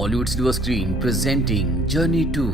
Bollywood silver screen presenting journey to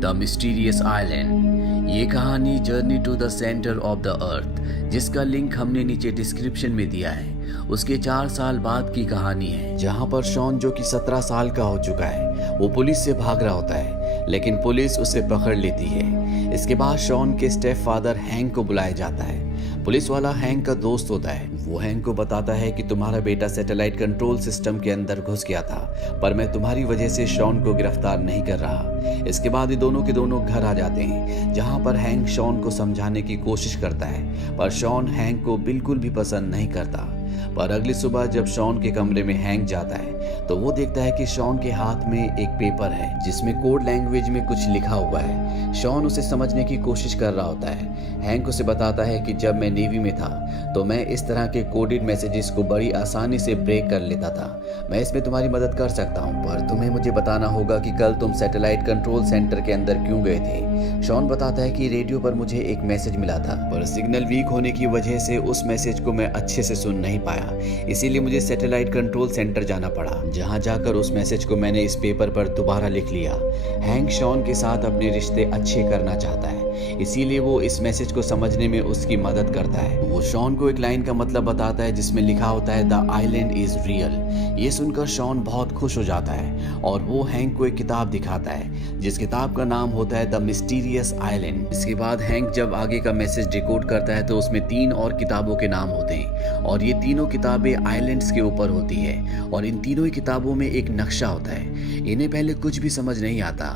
the mysterious island. ये कहानी journey to the centre of the earth, जिसका link हमने नीचे description में दिया है, उसके 4 साल बाद की कहानी है, जहां पर शॉन जो कि 17 साल का हो चुका है, वो पुलिस से भाग रहा होता है, लेकिन पुलिस उसे पकड़ लेती है। इसके बाद शॉन के स्टेप फादर हैंक को बुलाया जाता है। पुलिस वाला हैंक का दोस्त होता है। वो हैंक को बताता है कि तुम्हारा बेटा सैटेलाइट कंट्रोल सिस्टम के अंदर घुस गया था, पर मैं तुम्हारी वजह से शॉन को गिरफ्तार नहीं कर रहा। इसके बाद ये दोनों के दोनों घर आ जाते हैं, जहां पर हैंक शॉन को समझाने की कोशिश करता है, पर शॉन हैंक को बिल्कुल भी पसंद नहीं करता। पर अगली सुबह जब शॉन के कमरे में हैंक जाता है, तो वो देखता है कि शॉन के हाथ में एक पेपर है, जिसमें कोड लैंग्वेज में कुछ लिखा हुआ है। शॉन उसे समझने की कोशिश कर रहा होता है। हैंक उसे बताता है कि जब मैं नेवी में था, तो मैं इस तरह के कोडेड मैसेजेस को बड़ी आसानी से ब्रेक कर लेता था। मैं इसमें तुम्हारी मदद कर सकता हूँ, पर तुम्हें मुझे बताना होगा कि कल तुम सैटेलाइट कंट्रोल सेंटर के अंदर क्यों गए थे। शॉन बताता है कि रेडियो पर मुझे एक मैसेज मिला था, पर सिग्नल वीक होने की वजह से उस मैसेज को मैं अच्छे से सुन नहीं पाया, इसीलिए मुझे सैटेलाइट कंट्रोल सेंटर जाना पड़ा, जहां जाकर उस मैसेज को मैंने इस पेपर पर दोबारा लिख लिया। हैंक शॉन के साथ अपने रिश्ते अच्छे करना चाहता है, इसीलिए वो इस मैसेज को समझने में उसकी मदद करता है। वो शॉन को एक लाइन का मतलब बताता है, जिसमें लिखा होता है द आइलैंड इज रियल। ये सुनकर शॉन बहुत खुश हो जाता है और वो हैंक को एक किताब दिखाता है, जिस किताब का नाम होता है द मिस्टीरियस आइलैंड। इसके बाद हैंक जब आगे का मैसेज डिकोड करता है, तो उसमें 3 और किताबों के नाम होते हैं, और ये तीनों किताबें आइलैंड्स के ऊपर होती है, और इन तीनों ही किताबों में एक नक्शा होता है। इन्हें पहले कुछ भी समझ नहीं आता,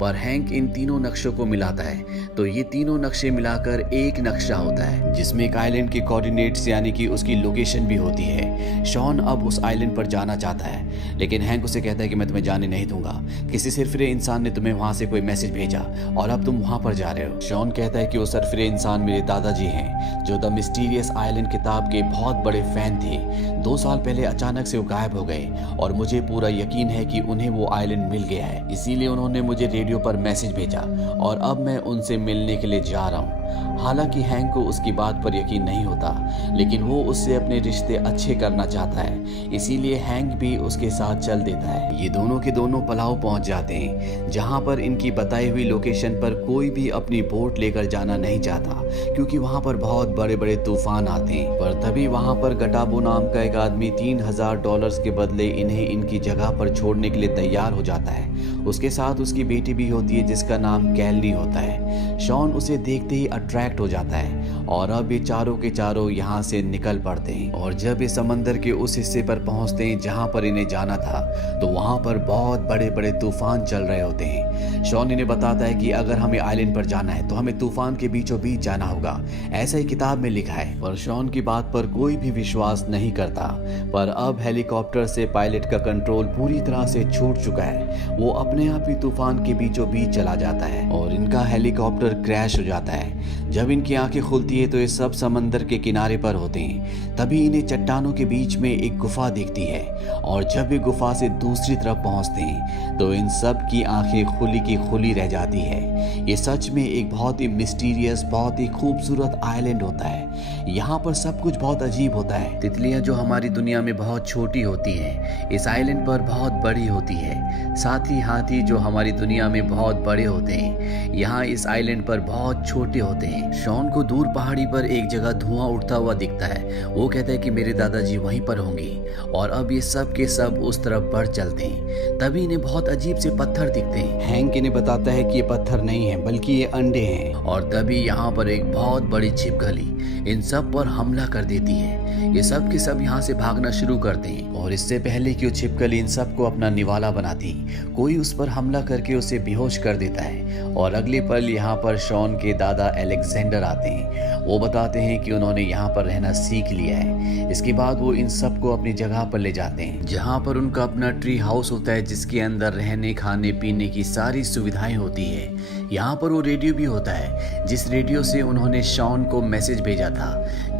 पर हैंक इन तीनों नक्शों को मिलाता है, तो ये तीनों नक्शे मिलाकर एक नक्शा होता है, जिसमें एक आइलैंड के कोऑर्डिनेट्स यानी कि उसकी लोकेशन भी होती है। शॉन अब उस आइलैंड पर जाना चाहता है, लेकिन हैंक उसे कहता है कि मैं तुम्हें जाने नहीं दूंगा। किसी सिरफिरे इंसान ने तुम्हें वहां से कोई मैसेज भेजा और अब तुम वहां पर जा रहे हो। शॉन कहता है कि वो सिरफिरे इंसान मेरे दादाजी हैं, जो द मिस्टीरियस आइलैंड किताब के बहुत बड़े फैन थे। 2 साल पहले अचानक से वो गायब हो गए, और मुझे पूरा यकीन है कि उन्हें वो आइलैंड मिल गया है, इसीलिए उन्होंने मुझे रेडियो पर मैसेज भेजा, और अब मैं उनसे मिलने के लिए जा रहा हूँ। हालांकि हैंक को उसकी बात पर यकीन नहीं होता, लेकिन वो उससे अपने रिश्ते अच्छे करना चाहता है, इसीलिए हैंक भी उसके साथ चल देता है। ये दोनों के दोनों पलाव पहुंच जाते हैं, जहां पर इनकी बताई हुई लोकेशन पर कोई भी अपनी बोट लेकर जाना नहीं चाहता, क्योंकि वहां पर बहुत बड़े बड़े तूफान आते हैं। पर तभी वहां पर गटाबो नाम का एक आदमी $3000 के बदले इन्हें इनकी जगह पर छोड़ने के लिए तैयार हो जाता है। उसके साथ उसकी बेटी भी होती है, जिसका नाम कैलनी होता है। शॉन उसे देखते ही अट्रैक्ट हो जाता है, और अब ये चारों के चारों यहाँ से निकल पड़ते हैं। और जब ये समंदर के उस हिस्से पर पहुंचते हैं जहाँ पर इन्हें जाना था, तो वहाँ पर बहुत बड़े बड़े तूफान चल रहे होते हैं। शॉन इन्हें बताता है कि अगर हमें आइलैंड पर जाना है, तो हमें तूफान के बीचों बीच जाना होगा, ऐसा ही किताब में लिखा है। पर शॉन की बात पर कोई भी विश्वास नहीं करता। पर अब हेलीकॉप्टर से पायलट का कंट्रोल पूरी तरह से छूट चुका है। वो अपने आप ही तूफान के बीचों बीच चला जाता है, और इनका हेलीकॉप्टर क्रैश हो जाता है। जब इनकी आंखें खुलती है, तो ये सब समंदर के किनारे पर होते हैं। तभी इन्हें चट्टानों के बीच में एक गुफा दिखती है, और जब ये गुफा से दूसरी तरफ पहुंचते हैं, तो इन सब की आंखें खुली की खुली रह जाती है। ये सच में एक बहुत ही मिस्टीरियस, बहुत ही खूबसूरत आइलैंड होता है। यहाँ पर सब कुछ बहुत अजीब होता है। तितलियां जो हमारी दुनिया में बहुत छोटी होती हैं, इस आइलैंड पर बहुत बड़ी होती है। साथ ही हाथी जो हमारी दुनिया में बहुत बड़े होते हैं, यहाँ इस आइलैंड पर बहुत छोटे होते हैं। शॉन को दूर पहाड़ी पर एक जगह धुआं उड़ता हुआ दिखता है। वो कहता है कि मेरे दादाजी वहीं पर होंगे, और अब ये सब के सब उस तरफ बढ़ चलते हैं। तभी इन्हें बहुत अजीब से पत्थर दिखते हैं। हैंक इन्हें बताता है कि ये पत्थर नहीं है, बल्कि ये अंडे हैं। और तभी यहाँ पर एक बहुत बड़ी छिपकली इन सब पर हमला कर देती है। ये सब के सब यहाँ से भागना शुरू करते हैं, और इससे पहले कि वो छिपकली इन सबको अपना निवाला बनाती, कोई उस पर हमला करके उसे बेहोश कर देता है। और अगले पल यहाँ पर शॉन के दादा अलेक्जेंडर आते हैं। वो बताते हैं कि उन्होंने यहाँ पर रहना सीख लिया है। इसके बाद वो इन सबको अपनी जगह पर ले जाते हैं, जहाँ पर उनका अपना ट्री हाउस होता है, जिसके अंदर रहने, खाने, पीने की सारी सुविधाएं होती है। यहाँ पर वो रेडियो भी होता है, जिस रेडियो से उन्होंने शॉन को मैसेज भेजा था।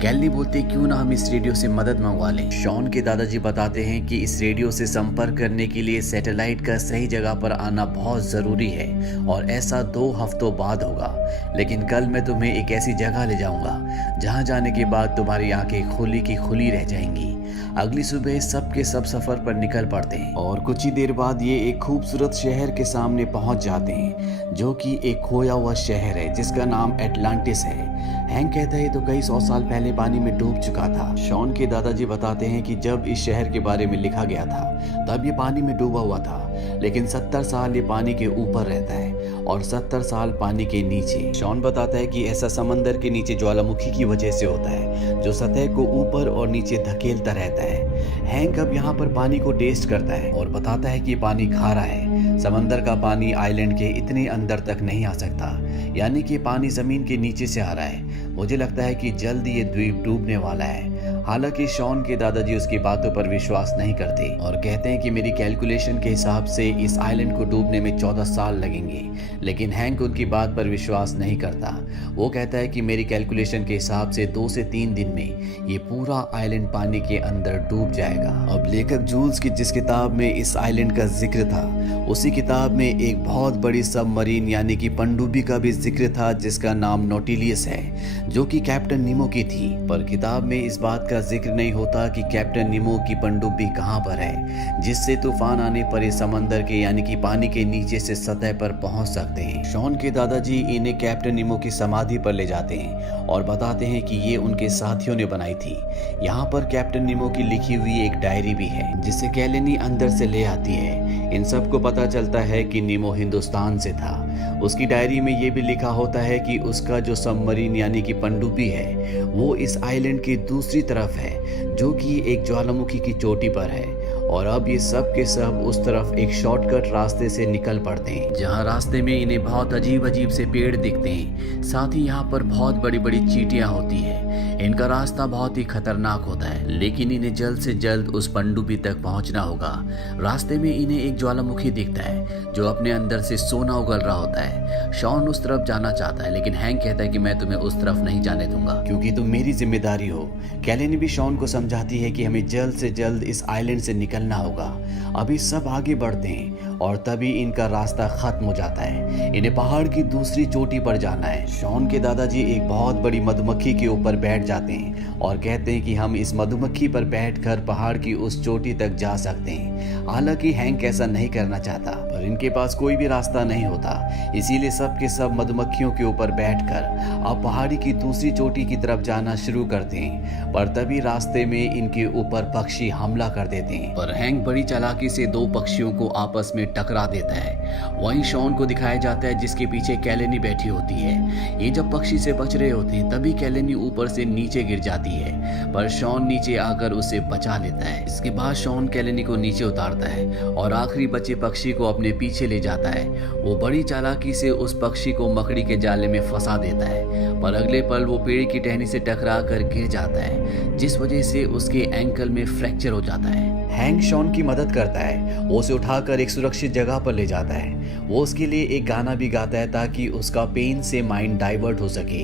कैलनी बोलते क्यों ना हम इस रेडियो से मदद मंगवा लें। शॉन के दादाजी बताते हैं कि इस रेडियो से संपर्क करने के लिए सैटेलाइट का सही जगह पर आना बहुत जरूरी है, और ऐसा 2 हफ्तों बाद होगा। लेकिन कल मैं तुम्हें एक ऐसी जगह ले जाऊंगा, जहां जाने के बाद तुम्हारी आंखें खुली की खुली रह जाएंगी। अगली सुबह सब के सब सफर पर निकल पड़ते हैं और कुछ ही देर बाद ये एक खूबसूरत शहर के सामने पहुंच जाते हैं, जो कि एक खोया हुआ शहर है जिसका नाम एटलांटिस है। हैंक कहता है तो कई 100 साल पहले पानी में डूब चुका था। शॉन के दादाजी बताते हैं कि जब इस शहर के बारे में लिखा गया था तब ये पानी में डूबा हुआ था, लेकिन 70 साल ये पानी के ऊपर रहता है और 70 साल पानी के नीचे। शॉन बताता है कि ऐसा समंदर के नीचे ज्वालामुखी की वजह से होता है जो सतह को ऊपर और नीचे धकेलता रहता है। हैंक अब यहाँ पर पानी को टेस्ट करता है और बताता है कि पानी खारा है। समंदर का पानी आइलैंड के इतने अंदर तक नहीं आ सकता, यानी कि पानी जमीन के नीचे से आ रहा है। मुझे लगता है कि जल्द ये द्वीप डूबने वाला है। हालांकि शॉन के दादाजी उसकी बातों पर विश्वास नहीं करते और कहते हैं कि मेरी कैलकुलेशन के हिसाब से इस आइलैंड को डूबने में 14 साल लगेंगे, लेकिन हैंक उनकी बात पर विश्वास नहीं करता। वो कहता है कि मेरी कैलकुलेशन के हिसाब से 2 से 3 दिन में ये पूरा आइलैंड पानी के अंदर डूब जाएगा। अब लेखक जूल्स की जिस किताब में इस आइलैंड का जिक्र था, उसी किताब में एक बहुत बड़ी सबमरीन यानी कि पनडुब्बी का भी जिक्र था जिसका नाम नॉटिलियस है, जो कि कैप्टन नीमो की थी। पर किताब में इस बात का जिक्र नहीं होता कि कैप्टन नीमो की पनडुब्बी कहाँ पर है, जिससे तूफान आने पर इस समंदर के यानी कि पानी के नीचे से सतह पर पहुंच सकते हैं। शॉन के दादाजी इन्हें कैप्टन नीमो की समाधि पर ले जाते हैं और बताते हैं कि ये उनके साथियों ने बनाई थी। यहाँ पर कैप्टन नीमो की लिखी हुई एक डायरी भी है जिसे कैलेनी अंदर से ले आती है। इन सबको पता चलता है कि नीमो हिंदुस्तान से था। उसकी डायरी में ये भी लिखा होता है कि उसका जो सबमरीन यानी कि पनडुब्बी है वो इस आइलैंड की दूसरी तरफ है, जो कि एक ज्वालामुखी की चोटी पर है। और अब ये सब के सब उस तरफ एक शॉर्टकट रास्ते से निकल पड़ते हैं, जहाँ रास्ते में इन्हें बहुत अजीब अजीब से पेड़ दिखते हैं। साथ ही यहाँ पर बहुत बड़ी बड़ी चींटियां होती हैं। इनका रास्ता बहुत ही खतरनाक होता है, लेकिन इन्हें जल्द से जल्द उस पनडुब्बी तक पहुँचना होगा। रास्ते में इन्हें एक ज्वालामुखी दिखता है जो अपने अंदर से सोना उगल रहा होता है। शॉन उस तरफ जाना चाहता है, लेकिन हैंक कहता है कि मैं तुम्हें उस तरफ नहीं जाने दूंगा क्योंकि तुम मेरी जिम्मेदारी हो। कैलेनी भी शॉन को समझाती है कि हमें जल्द से जल्द इस आइलैंड से निकलना होगा। अभी सब आगे बढ़ते हैं और तभी इनका रास्ता खत्म हो जाता है। इन्हें पहाड़ की दूसरी चोटी पर जाना है। शॉन के दादाजी एक बहुत बड़ी मधुमक्खी के ऊपर बैठ जाते हैं और कहते हैं कि हम इस मधुमक्खी पर बैठकर पहाड़ की उस चोटी तक जा सकते हैं। हालांकि हैंक ऐसा नहीं करना चाहता, पर इनके पास कोई भी रास्ता नहीं होता, इसीलिए सब के सब मधुमक्खियों के ऊपर बैठकर अब पहाड़ी की दूसरी चोटी की तरफ जाना शुरू करते हैं। पर तभी रास्ते में इनके ऊपर पक्षी हमला कर देते हैं, पर हैंक बड़ी चालाकी से 2 पक्षियों को आपस में टकरा देता है। वहीं शॉन को दिखाया जाता है जिसके पीछे कैलेनी बैठी होती है। ये जब पक्षी से बच रहे होते हैं तभी कैलेनी ऊपर से नीचे गिर जाती है, पर शॉन नीचे आकर उसे बचा लेता है। इसके बाद शॉन कैलेनी को नीचे उतारता है और आखिरी बचे पक्षी को अपने पीछे ले जाता है। वो बड़ी चालाकी से उस पक्षी को मकड़ी के जाले में फंसा देता है, पर अगले पल वो पेड़ की टहनी से टकरा कर गिर जाता है, जिस वजह से उसके एंकल में फ्रैक्चर हो जाता है। हैंक शॉन की मदद करता है, वो उसे उठाकर एक सुरक्षित जगह पर ले जाता है। वो उसके लिए एक गाना भी गाता है ताकि उसका पेन से माइंड डाइवर्ट हो सके।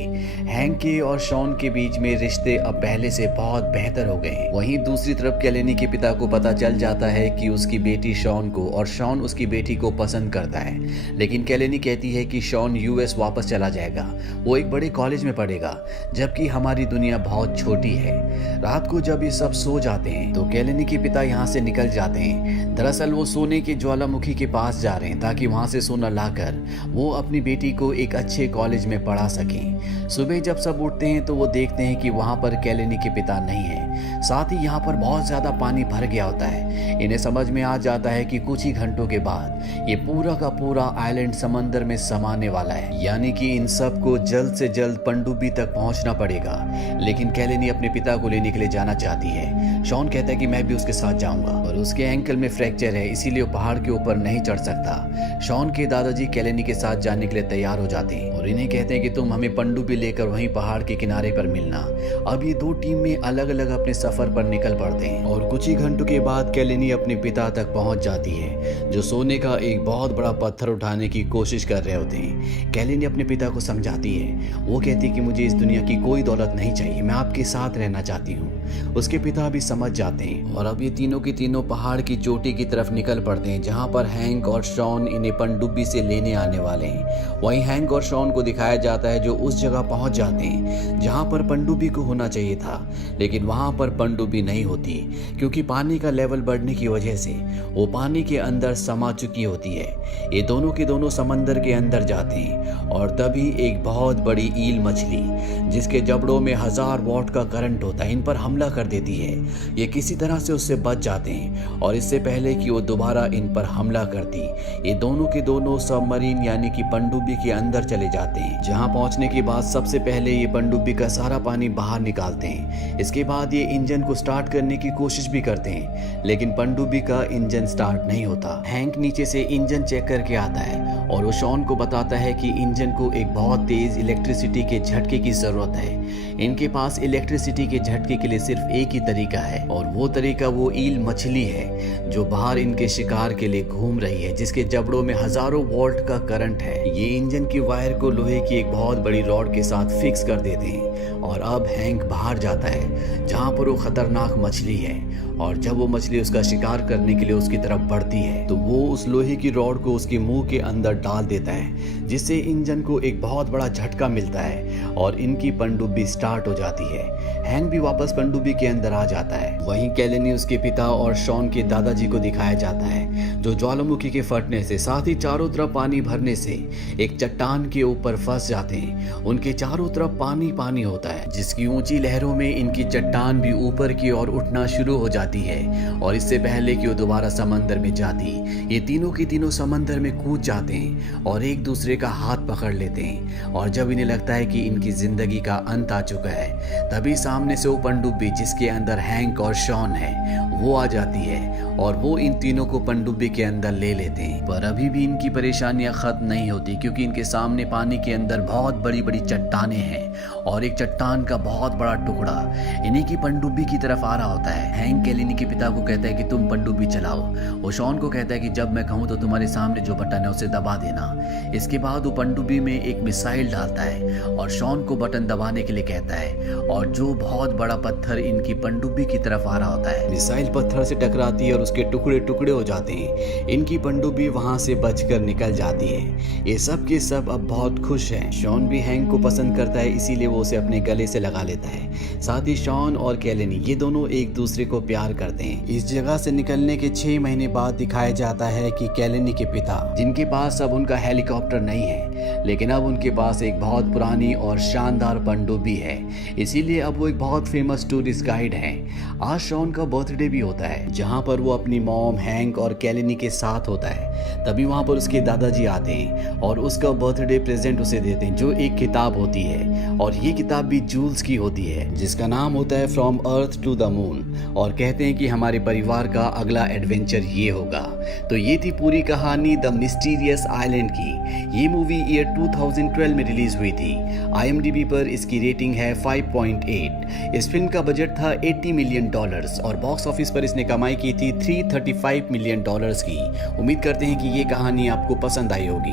हैंक के और शॉन के बीच में रिश्ते अब पहले से बहुत बेहतर हो गए। वहीं दूसरी तरफ कैलेनी के पिता को पता चल जाता है कि उसकी बेटी शॉन को और शॉन उसकी बेटी को पसंद करता है, लेकिन कैलेनी कहती है कि शॉन यूएस वापस चला जाएगा, वो एक बड़े कॉलेज में पढ़ेगा, जबकि हमारी दुनिया बहुत छोटी है। रात को जब ये सब सो जाते हैं तो कैलेनी के पिता यहाँ से निकल जाते हैं। दरअसल वो सोने के ज्वालामुखी के पास जा रहे हैं ताकि वहां से सोना लाकर वो अपनी बेटी को एक अच्छे कॉलेज में पढ़ा सकें। सुबह जब सब उठते हैं तो वो देखते हैं कि वहां पर कैलेनी के पिता नहीं है। साथ ही यहाँ पर बहुत ज्यादा पानी भर गया होता है। इन्हें समझ में आ जाता है कि कुछ ही घंटों के बाद ये पूरा का पूरा आइलैंड समंदर में समाने वाला है, यानी कि इन सब को जल्द से जल्द पनडुब्बी तक पहुंचना पड़ेगा। लेकिन कैलेनी अपने पिता को लेने के लिए जाना चाहती है। शॉन कहता है कि मैं भी उसके साथ जाऊंगा, और उसके एंकल में फ्रैक्चर है, इसीलिए वो पहाड़ के ऊपर नहीं चढ़ सकता। शॉन के दादाजी कैलेनी के साथ जाने के लिए तैयार हो जाते हैं और इन्हें कहते हैं कि तुम हमें पनडुब्बी लेकर वहीं पहाड़ के किनारे पर मिलना। अब ये 2 टीम में अलग अलग अपने सफर पर निकल पड़ते हैं और कुछ ही घंटों के बाद कैलेनी अपने पिता तक पहुंच जाती है, जो सोने का एक बहुत बड़ा पत्थर उठाने की कोशिश कर रहे होते हैं। कैलेनी अपने पिता को समझाती है, वो कहती है कि मुझे इस दुनिया की कोई दौलत नहीं चाहिए, मैं आपके साथ रहना चाहती हूँ। उसके पिता भी समझ जाते हैं और अब ये तीनों की तीनों पहाड़ की चोटी की तरफ निकल पड़ते हैं, जहाँ पर हैंक और शॉन इन्हें पनडुब्बी से लेने आने वाले हैं। वहीं हैंक और शॉन को दिखाया जाता है जो उस जगह पहुंच जाते हैं जहाँ पर पनडुब्बी को होना चाहिए था, लेकिन वहाँ पर पनडुब्बी नहीं होती, क्योंकि पानी का लेवल बढ़ने की वजह से वो पानी के अंदर समा चुकी होती है। ये दोनों के दोनों समंदर के अंदर जाते हैं और तभी एक बहुत बड़ी ईल मछली जिसके जबड़ों में 1000 वॉट का करंट होता है इन पर हमला कर देती है। ये किसी तरह से उससे बच जाते हैं और इससे पहले कि वो दोबारा इन पर हमला करती, ये दोनों के दोनों सबमरीन यानी कि पनडुब्बी के अंदर चले जाते हैं। जहां पहुंचने के बाद सबसे पहले ये पनडुब्बी का सारा पानी बाहर निकालते हैं। इसके बाद ये इंजन को स्टार्ट करने की कोशिश भी करते हैं, लेकिन पनडुब्बी का इंजन स्टार्ट नहीं होता। हैंक नीचे से इंजन चेक करके आता है और वो शॉन को बताता है कि इंजन को एक बहुत तेज इलेक्ट्रिसिटी के झटके की जरूरत है। इनके पास इलेक्ट्रिसिटी के झटके के लिए सिर्फ एक ही तरीका है और वो तरीका वो ईल मछली है जो बाहर इनके शिकार के लिए घूम रही है, जिसके जबड़ों में हजारों वोल्ट का करंट है। ये इंजन की वायर को लोहे की एक बहुत बड़ी रॉड के साथ फिक्स कर देते हैं और अब हैंक बाहर जाता है जहां पर वो खतरनाक मछली है और जब वो मछली उसका शिकार करने के लिए उसकी तरफ बढ़ती है तो वो उस लोहे की रॉड को उसके मुंह के अंदर डाल देता है, जिससे इंजन को एक बहुत बड़ा झटका मिलता है और इनकी पनडुब्बी स्टार्ट हो जाती है। हैंक भी वापस पनडुब्बी के अंदर आ जाता है। वहीं कैलेनी उसके पिता और शॉन के दादाजी को दिखाया जाता है जो ज्वालामुखी के फटने से साथ ही चारों तरफ पानी भरने से एक चट्टान के ऊपर फंस जाते हैं। उनके चारों तरफ पानी पानी होता है, जिसकी ऊंची लहरों में इनकी चट्टान भी ऊपर की ओर उठना शुरू हो जाती है और इससे पहले कि वो दोबारा समंदर में जाती, ये तीनों के तीनों समंदर में कूद जाते हैं और एक दूसरे का हाथ पकड़ लेते हैं। और जब इन्हें लगता है कि इनकी जिंदगी का अंत आ चुका है, तभी सामने से वो पनडुब्बी जिसके अंदर हैंक और शॉन है वो आ जाती है और वो इन तीनों को पनडुब्बी के अंदर ले लेते हैं। पर अभी भी इनकी परेशानियां खत्म नहीं होती, क्योंकि इनके सामने पानी के अंदर बहुत बड़ी बड़ी चट्टानें हैं और एक चट्टान का बहुत बड़ा टुकड़ा इन्हीं की पनडुब्बी की तरफ आ रहा होता है। हैंक कैलेनी के पिता को कहता है कि तुम पनडुब्बी चलाओ। वो शॉन को कहता है कि जब मैं कहूँ तो तुम्हारे सामने जो बटन है उसे दबा देना। इसके बाद वो पनडुब्बी में एक मिसाइल डालता है और शॉन को बटन दबाने के लिए कहता है और जो बहुत बड़ा पत्थर इनकी पनडुब्बी की तरफ आ रहा होता है, मिसाइल पत्थर से टकराती है और उसके टुकड़े टुकड़े हो जाते हैं। इनकी पनडुब्बी वहां से बचकर निकल जाती है। ये सब के सब अब बहुत खुश हैं। शॉन भी हैंक को पसंद करता है, इसीलिए वो उसे अपने गले से लगा लेता है। साथ ही शॉन और कैलेनी ये दोनों एक दूसरे को प्यार करते हैं। इस जगह से निकलने के 6 महीने बाद दिखाया जाता है कि कैलेनी के पिता, जिनके पास अब उनका हेलीकॉप्टर नहीं है, लेकिन अब उनके पास एक बहुत पुरानी और शानदार पनडुब्बी है, इसीलिए अब वो एक बहुत फेमस टूरिस्ट गाइड है। आज शॉन का बर्थडे भी होता है, जहां पर वो अपनी मॉम, हैंक और कैलेनी के साथ होता है। तभी वहां पर उसके दादाजी आते हैं और उसका बर्थडे प्रेजेंट उसे देते हैं, जो एक किताब होती है और ये किताब भी जूल्स की होती है, जिसका नाम होता है from earth to the moon, और कहते हैं कि हमारे परिवार का अगला एडवेंचर ये होगा। तो ये थी पूरी कहानी द मिस्टीरियस आइलैंड की। ये मूवी ईयर 2012 में रिलीज हुई थी। IMDb पर इसकी रेटिंग है 5.8। इस फिल्म का बजट था $80 मिलियन और बॉक्स ऑफिस पर इसने कमाई की थी $335 मिलियन की। उम्मीद करते हैं कि ये कहानी आपको पसंद आई होगी।